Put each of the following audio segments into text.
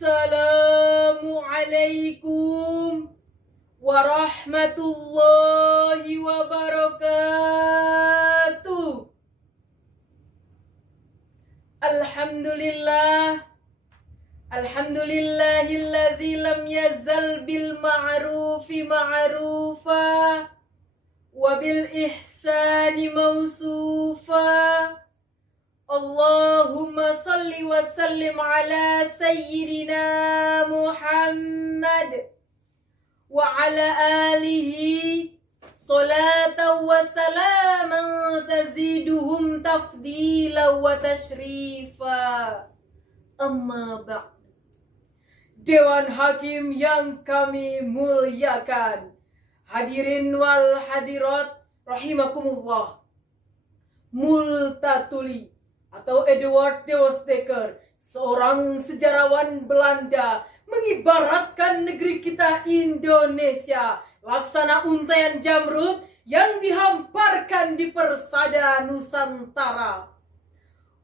Assalamualaikum warahmatullahi wabarakatuh. Alhamdulillahilladzi lam yazal bil ma'rufi ma'rufa wa bil ihsani mausufa. Allahumma salli wa sallim ala sayyidina Muhammad wa ala alihi salatan wa salaman taziduhum tafdila wa tashrifa. Amma ba'd. Dewan Hakim yang kami muliakan, hadirin wal hadirat rahimakumullah. Multatuli atau Eduard de Oostdekker, seorang sejarawan Belanda, mengibaratkan negeri kita Indonesia laksana untaian jamrud yang dihamparkan di persada Nusantara.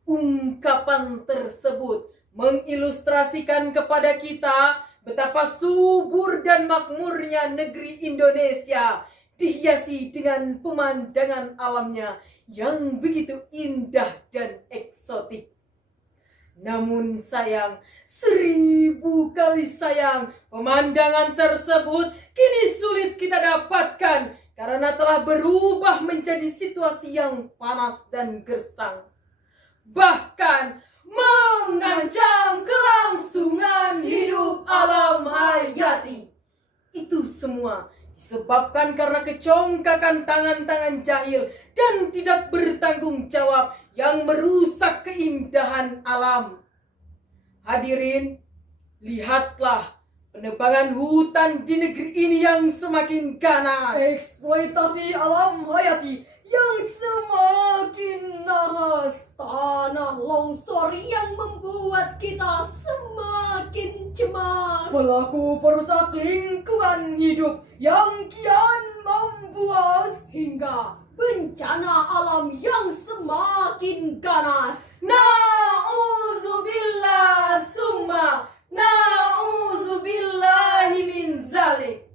Ungkapan tersebut mengilustrasikan kepada kita betapa subur dan makmurnya negeri Indonesia, dihiasi dengan pemandangan alamnya yang begitu indah dan eksotik. Namun sayang, 1000 kali sayang, pemandangan tersebut kini sulit kita dapatkan karena telah berubah menjadi situasi yang panas dan gersang. Bahkan mengancam kelangsungan hidup alam hayati. Itu semua disebabkan karena kecongkakan tangan-tangan jahil dan tidak bertanggung jawab yang merusak keindahan alam. Hadirin, lihatlah penebangan hutan di negeri ini yang semakin ganas. Eksploitasi alam hayati yang semakin nahas, tanah longsor yang membuat kita semakin cemas, pelaku perusak lingkungan hidup yang kian membuas, hingga bencana alam yang semakin ganas. Na'udzubillah summa na'udzubillahi min zalik.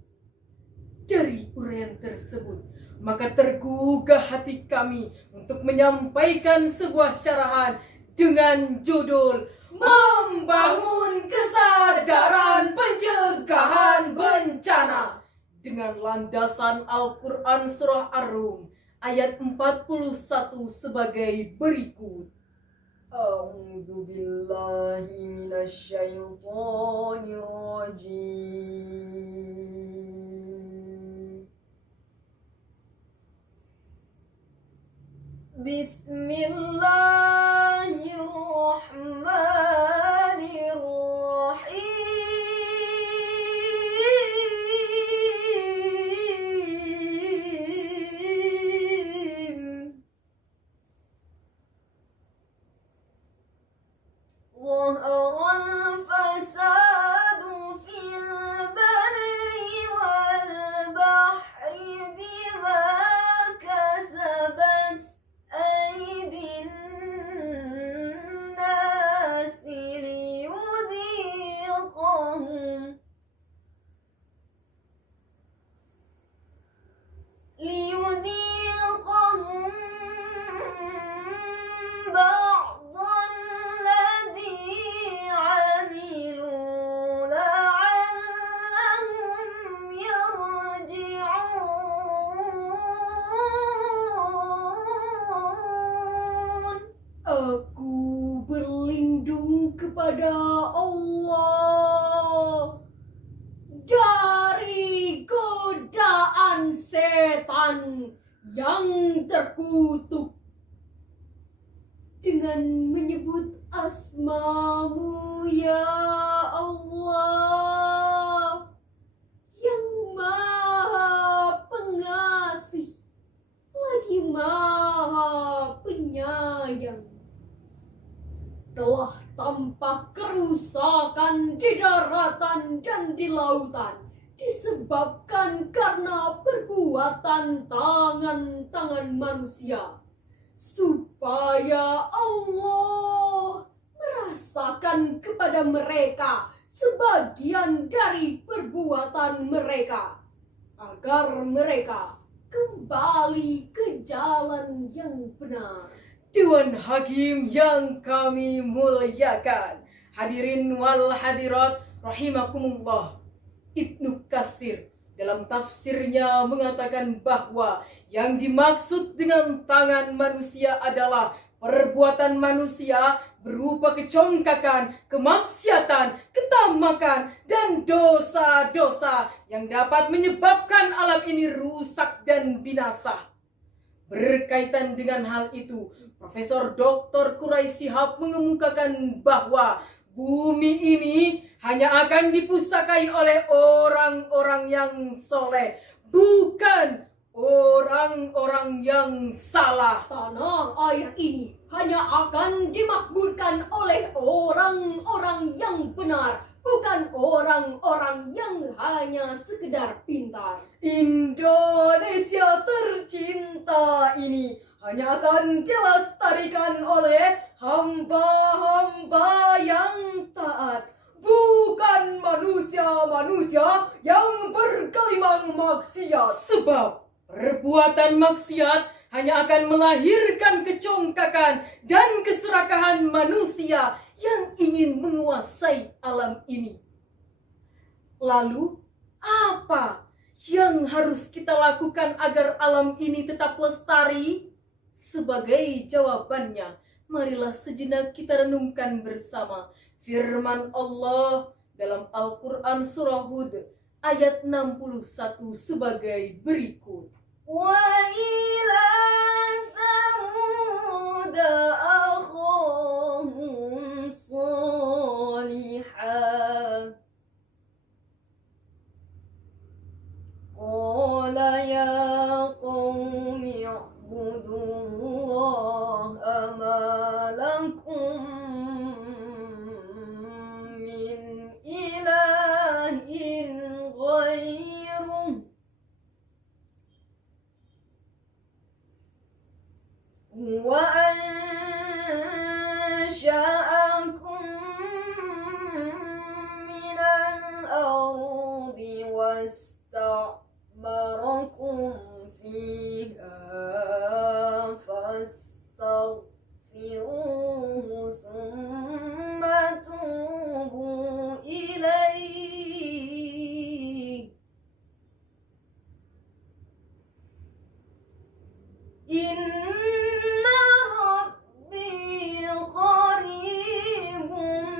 Dari uraian tersebut, maka tergugah hati kami untuk menyampaikan sebuah syarahan dengan judul Membangun Kesadaran Pencegahan Bencana dengan landasan Al-Quran Surah Ar-Rum ayat 41 sebagai berikut. A'udzu billahi minasyaitonir rajim. Bismillahirrahmanirrahim. Zaharal fasadu fil barri wal bahri bima kasabat aydin nasi liyudhiqahum ba'dalladhi 'amilu la'allahum yarji'un. Aku berlindung kepada Allah dari godaan setan yang terkutuk dengan menyebut asma-Mu ya Allah yang Maha Pengasih lagi Maha Penyayang. Telah tampak kerusakan di daratan dan di lautan disebabkan karena perbuatan tangan-tangan manusia, supaya Allah merasakan kepada mereka sebagian dari perbuatan mereka, agar mereka kembali ke jalan yang benar. Dewan Hakim yang kami muliakan, hadirin wal hadirat rahimakumullah. Ibnu Katsir dalam tafsirnya mengatakan bahwa yang dimaksud dengan tangan manusia adalah perbuatan manusia berupa kecongkakan, kemaksiatan, ketamakan, dan dosa-dosa yang dapat menyebabkan alam ini rusak dan binasa. Berkaitan dengan hal itu, Profesor Dr. Quraisy Shihab mengemukakan bahwa bumi ini hanya akan dipusakai oleh orang-orang yang soleh, bukan orang-orang yang salah. Tanah air ini hanya akan dimakmurkan oleh orang-orang yang benar, bukan orang-orang yang hanya sekedar pintar. Indonesia tercinta ini hanya akan dilestarikan oleh hamba-hamba yang taat, bukan manusia-manusia yang bergelimang maksiat. Sebab perbuatan maksiat hanya akan melahirkan kecongkakan dan keserakahan manusia yang ingin menguasai alam ini. Lalu, apa yang harus kita lakukan agar alam ini tetap lestari? Sebagai jawabannya, marilah sejenak kita renungkan bersama firman Allah dalam Al-Quran Surah Hud ayat 61 sebagai berikut. وَإِلَى ثَمُودَ أَخَاهُمْ صَالِحًا قَالَ يَا قَوْمِ اعْبُدُوا اللَّهَ مَا لَكُمْ مِنْ إِلَٰهٍ غَيْرُهُ وَأَنشَأَكُم مِّنَ الْأَرْضِ وَاسْتَعْمَرَكُمْ فِيهَا فَاسْتَغْفِرُوهُ ثُمَّ تُوبُوا إِلَيْهِ Inna Rabbi qaribun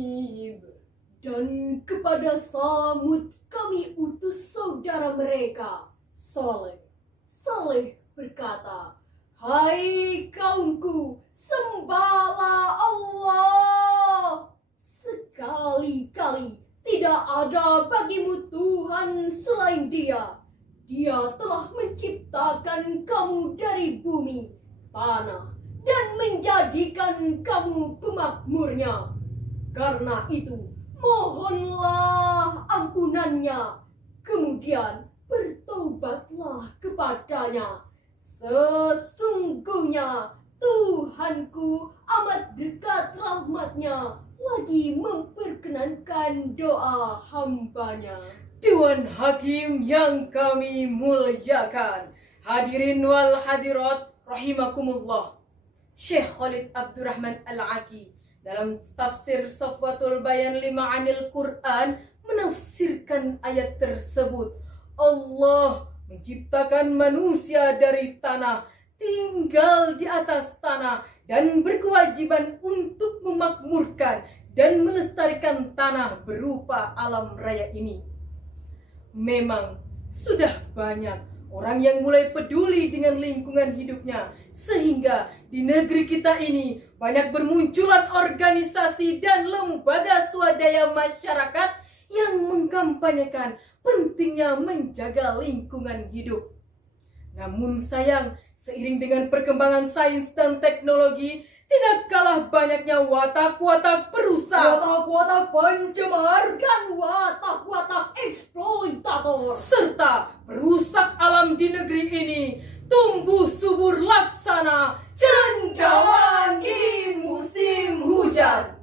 mujib. Dan kepada Samud kami utus saudara mereka, Saleh. Saleh berkata, "Hai kaumku, sembahlah Allah. Sekali-kali tidak ada bagimu Tuhan selain Dia. Dia telah menciptakan kamu dari bumi, tanah, dan menjadikan kamu pemakmurnya. Karena itu, mohonlah ampunannya, kemudian bertobatlah kepadanya. Sesungguhnya Tuhanku amat dekat rahmatnya, lagi memperkenankan doa hambanya." Dewan Hakim yang kami muliakan, hadirin wal hadirat rahimakumullah. Syekh Khalid Abdurrahman Al-Aki dalam tafsir Safwatul Bayan Lima'anil Quran menafsirkan ayat tersebut. Allah menciptakan manusia dari tanah, tinggal di atas tanah, dan berkewajiban untuk memakmurkan dan melestarikan tanah berupa alam raya ini. Memang sudah banyak orang yang mulai peduli dengan lingkungan hidupnya, sehingga di negeri kita ini banyak bermunculan organisasi dan lembaga swadaya masyarakat yang mengkampanyekan pentingnya menjaga lingkungan hidup. Namun sayang, seiring dengan perkembangan sains dan teknologi, tidak kalah banyaknya watak-watak perusak, watak-watak pencemar, dan watak-watak eksploitator, serta perusak alam di negeri ini. tumbuh subur laksana cendawan di musim hujan.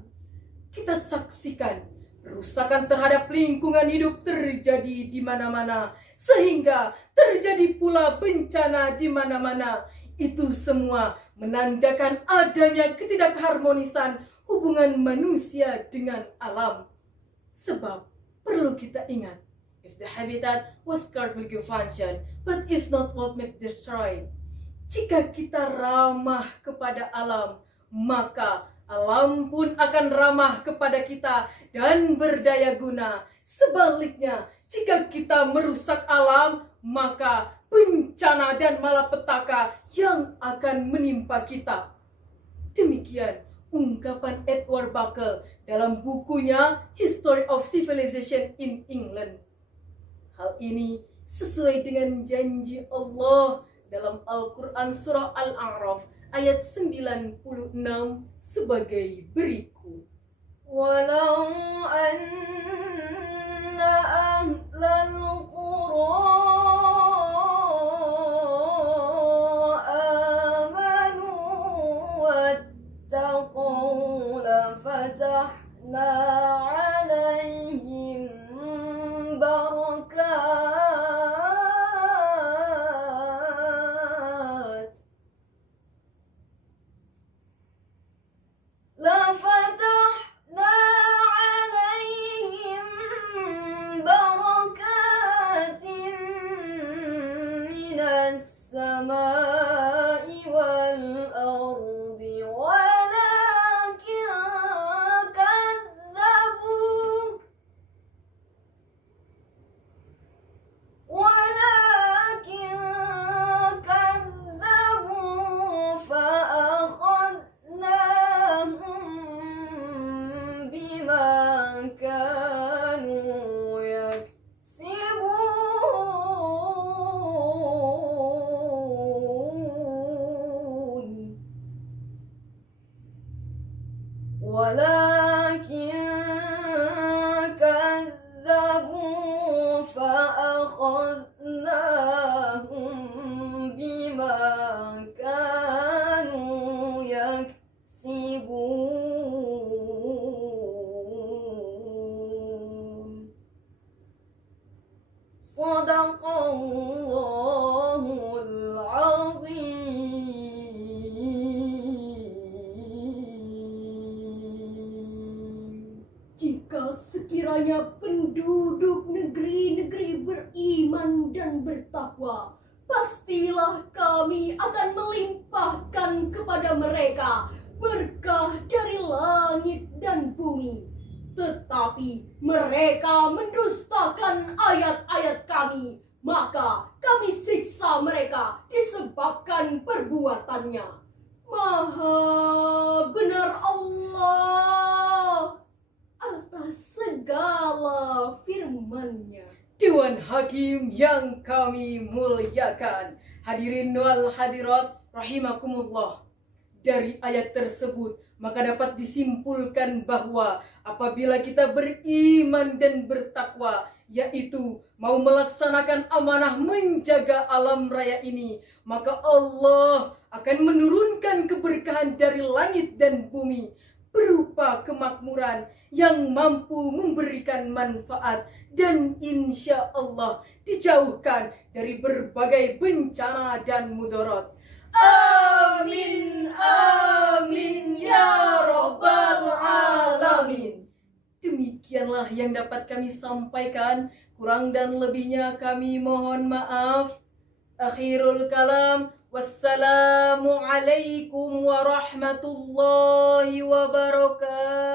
Kita saksikan perusakan terhadap lingkungan hidup terjadi di mana-mana, sehingga terjadi pula bencana di mana-mana. Itu semua menandakan adanya ketidakharmonisan hubungan manusia dengan alam. Sebab perlu kita ingat, if the habitat was scarred will give function, but if not, what make destroy. Jika kita ramah kepada alam, maka alam pun akan ramah kepada kita dan berdaya guna. Sebaliknya, jika kita merusak alam, maka bencana dan malapetaka yang akan menimpa kita. Demikian ungkapan Edward Buckle dalam bukunya History of Civilization in England. Hal ini sesuai dengan janji Allah dalam Al-Quran Surah Al-A'raf ayat 96 sebagai berikut. Walau anna ahlal qura amanu wattaqaw lafatahna alaihim barakat lafatahna alaihim barakatin minas samai wal ardi walakin kadzabu فأخذناهم بما كانوا يكسبون ولكن كذبوا فأخذناهم بما كانوا يكسبون صدق الله العظيم. Jika sekiranya penduduk negeri-negeri beriman dan bertakwa, pastilah kami akan melimpahkan kepada mereka berkah dari langit dan bumi. Tetapi mereka mendustakan ayat-ayat kami, maka kami siksa mereka disebabkan perbuatannya. Maha benar Allah atas segala firman-Nya. Dewan Hakim yang kami muliakan, hadirin wal hadirat rahimakumullah. Dari ayat tersebut maka dapat disimpulkan bahwa apabila kita beriman dan bertakwa, yaitu mau melaksanakan amanah menjaga alam raya ini, maka Allah akan menurunkan keberkahan dari langit dan bumi berupa kemakmuran yang mampu memberikan manfaat dan insya Allah dijauhkan dari berbagai bencana dan mudarat. Amin, amin, ya Rabbal Alamin. Demikianlah yang dapat kami sampaikan. Kurang dan lebihnya kami mohon maaf. Akhirul kalam. Wassalamualaikum warahmatullahi wabarakatuh.